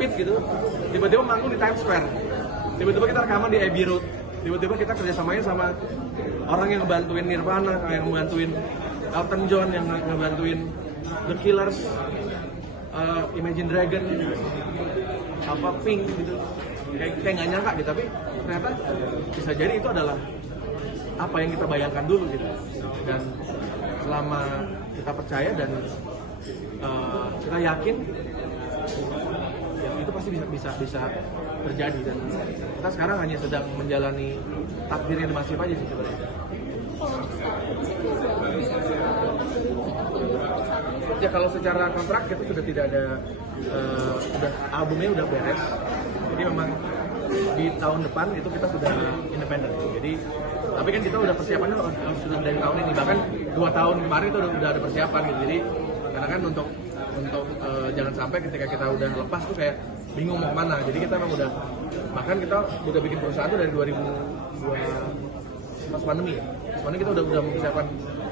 sempit gitu, tiba-tiba manggung di Times Square, tiba-tiba kita rekaman di Abbey Road, tiba-tiba kita kerjasamanya sama orang yang ngebantuin Nirvana, yang ngebantuin Elton John, yang ngebantuin The Killers, Imagine Dragon, Pink gitu. Kayak nggak nyangka gitu, tapi ternyata bisa jadi itu adalah apa yang kita bayangkan dulu gitu. Dan selama kita percaya dan kita yakin, ya itu pasti bisa terjadi. Dan kita sekarang hanya sedang menjalani takdirnya The Massive aja sih sebenarnya. Ya kalau secara kontrak kita sudah tidak ada, udah albumnya udah beres. Jadi memang di tahun depan itu kita sudah independen. Jadi tapi kan kita udah persiapannya sudah dari tahun ini, bahkan 2 tahun kemarin itu udah ada persiapan gitu. Jadi karena kan untuk jangan sampai ketika kita udah lepas tuh kayak bingung mau kemana. Jadi kita memang udah, bahkan kita udah bikin perusahaan tuh dari 2002 pas pandemi. Pas pandemi kita udah mempersiapkan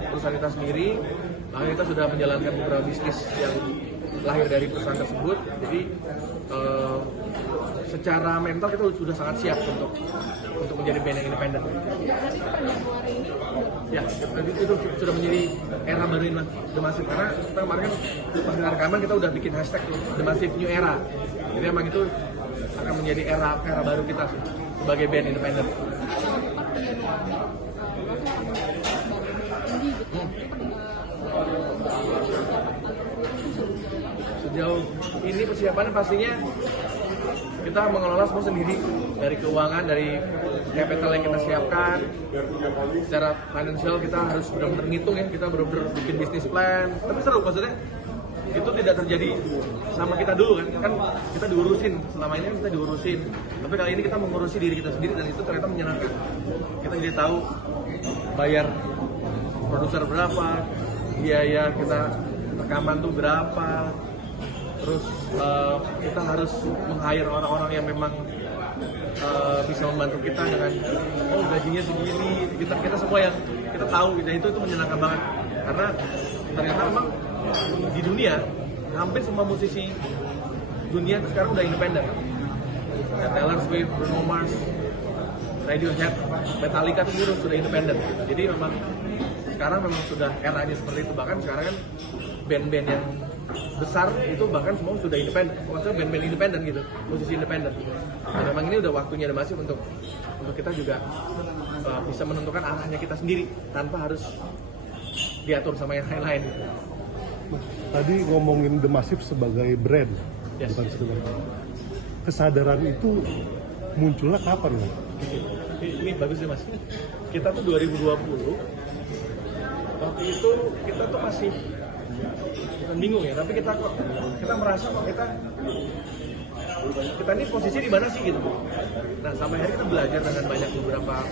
perusahaan kita sendiri. Makanya kita sudah menjalankan beberapa bisnis yang lahir dari perusahaan tersebut. Jadi secara mental kita sudah sangat siap untuk menjadi band yang independen. Ya, itu sudah menjadi era baru The Massive, karena kita kemarin kan pas rekaman kita udah bikin hashtag The Massive New Era. Jadi emang itu akan menjadi era baru kita sih, sebagai band independen. Sejauh ini persiapannya pastinya kita mengelola semua sendiri, dari keuangan, dari capital yang kita siapkan. Secara financial kita harus benar-benar ngitung ya, kita benar-benar bikin bisnis plan. Tapi seru, maksudnya itu tidak terjadi sama kita dulu kan kita diurusin, selama ini kita diurusin. Tapi kali ini kita mengurusi diri kita sendiri, dan itu ternyata menyenangkan. Kita jadi tahu bayar produser berapa, biaya kita rekaman tuh berapa, terus kita harus meng-hire orang-orang yang memang bisa membantu kita dengan gajinya segini. Kita semua yang kita tahu, dan itu menyenangkan banget, karena ternyata memang di dunia hampir semua musisi dunia sekarang udah independen. Ya, Taylor Swift, Bruno Mars, Radiohead, Metallica itu sudah independen. Jadi memang sekarang memang sudah eranya seperti itu. Bahkan sekarang kan band-band yang besar itu bahkan semua sudah independen, maksudnya band-band independen gitu, musisi independen. Dan memang ini udah waktunya The Massive untuk kita juga bisa menentukan arahnya kita sendiri tanpa harus diatur sama yang lain-lain. Tadi ngomongin The Massive sebagai brand, yes, bukan sebagai kesadaran itu munculnya kapan ya? Ini bagus sih Mas. Kita tuh 2020 waktu itu kita tuh masih bukan bingung ya, tapi kita merasa kok kita ini posisi di mana sih gitu. Nah sampai akhirnya kita belajar dengan banyak beberapa,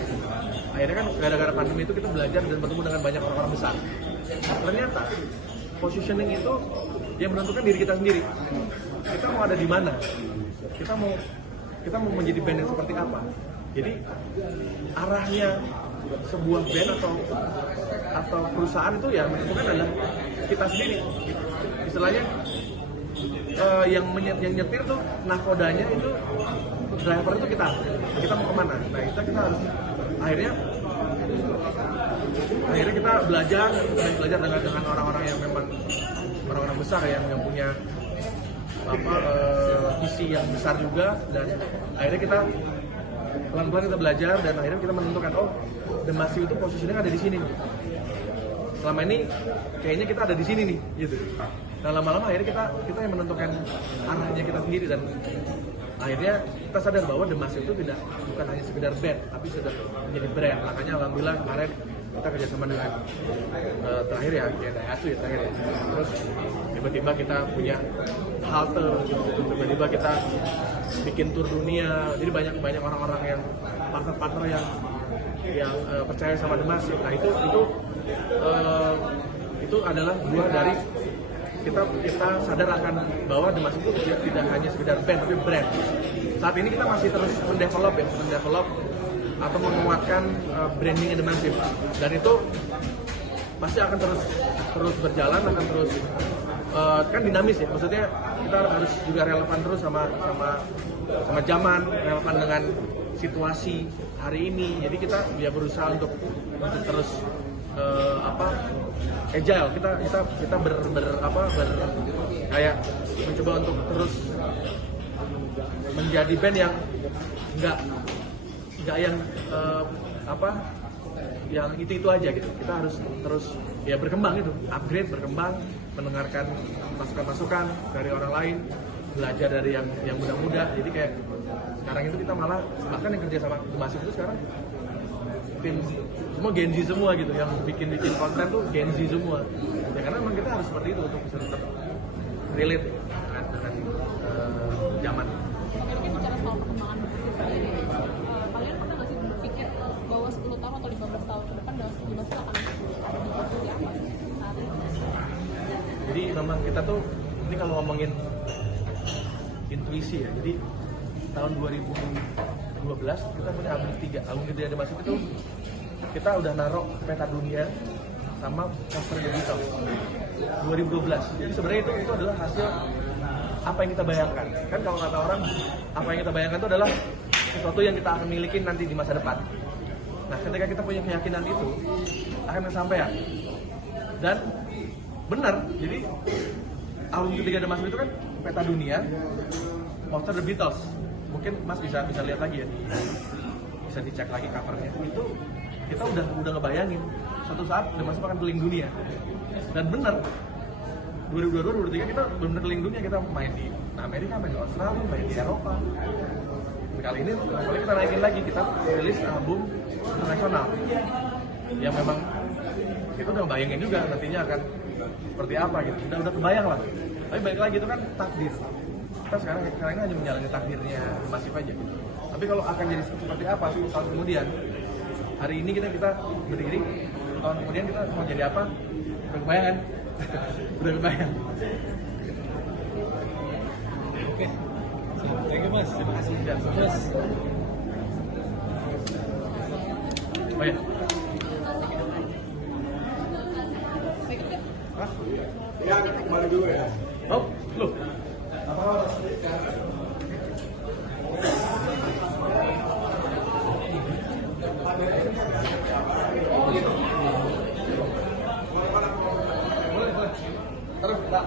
akhirnya kan gara-gara pandemi itu kita belajar dan bertemu dengan banyak orang-orang besar. Ternyata positioning itu yang menentukan diri kita sendiri. Kita mau ada di mana, kita mau menjadi band yang seperti apa. Jadi arahnya sebuah band atau perusahaan itu ya menentukan adalah kita sendiri. Istilahnya yang nyetir tuh nakodanya itu, driver itu kita mau kemana. Nah kita harus akhirnya kita belajar dengan orang-orang yang memang orang-orang besar yang punya visi yang besar juga. Dan akhirnya kita pelan-pelan kita belajar, dan akhirnya kita menentukan The Massive itu posisinya ada di sini. Selama ini kayaknya kita ada di sini nih gitu. Nah lama-lama akhirnya kita yang menentukan arahnya kita sendiri, dan akhirnya kita sadar bahwa The Massive itu bukan hanya sekedar band, tapi sudah menjadi brand. Makanya alhamdulillah kemarin kita kerjasama dengan terakhir ya Daihatsu ya terakhir ya. Terus tiba-tiba kita punya halte, tiba-tiba kita bikin tur dunia. Jadi banyak orang-orang yang partner-partner yang percaya sama The Massive. Nah itu adalah buah dari kita sadar akan bahwa The Massive itu tidak hanya sekedar band tapi brand. Saat ini kita masih terus mendevelop atau menguatkan branding The Massive, dan itu pasti akan terus berjalan, akan terus kan dinamis ya, maksudnya kita harus juga relevan terus sama zaman, relevan dengan situasi hari ini. Jadi kita ya berusaha untuk terus agile. Kita kayak mencoba untuk terus menjadi band yang nggak yang yang itu aja gitu. Kita harus terus ya berkembang gitu, upgrade, berkembang, mendengarkan masukan-masukan dari orang lain, belajar dari yang muda-muda. Jadi kayak sekarang itu kita malah bahkan yang kerja sama The Massive itu sekarang tim semua Gen Z semua gitu, yang bikin konten tuh Gen Z semua. Ya karena memang kita harus seperti itu untuk bisa tetap relate dengan zaman. Oke, mungkin bicara soal perkembangan musik sendiri. Kalian pernah nggak sih berpikir bahwa 10 tahun atau 15 tahun ke depan Dimas akan seperti apa saat ini? Jadi memang kita tuh, ini kalau ngomongin intuisi ya, jadi tahun 2012 kita punya album 3, album Tidak Ada Masuk itu kita udah naruh peta dunia sama cover The Beatles 2012. Jadi sebenarnya itu adalah hasil apa yang kita bayangkan. Kan kalau kata orang, apa yang kita bayangkan itu adalah sesuatu yang kita akan miliki nanti di masa depan. Nah, ketika kita punya keyakinan itu, akan kesampaian. Dan benar, jadi album ketiga The Massive itu kan peta dunia, poster The Beatles. Mungkin Mas bisa lihat lagi ya, bisa dicek lagi covernya. Itu kita udah ngebayangin suatu saat The Massive akan keliling dunia. Dan benar, 2022-2023 kita benar-benar keliling dunia. Kita main di Amerika, main di Australia, main di Eropa. Kali ini kita naikin lagi, kita rilis album internasional yang memang kita udah bayangin juga nantinya akan seperti apa gitu. Udah kebayang lah. Tapi balik lagi itu kan takdir. Kita sekarang ini hanya menjalani takdirnya masif aja. Tapi kalau akan jadi seperti apa 10 tahun kemudian, hari ini kita berdiri, tahun kemudian kita mau jadi apa? Udah kebayang kan? Udah kebayang. Oke. Thank you Mas. Terima kasih. Ya, Mas. Oh ya. Hah? Ya, kembali dulu ya. Oh, loh. Boleh. Terus, Pak.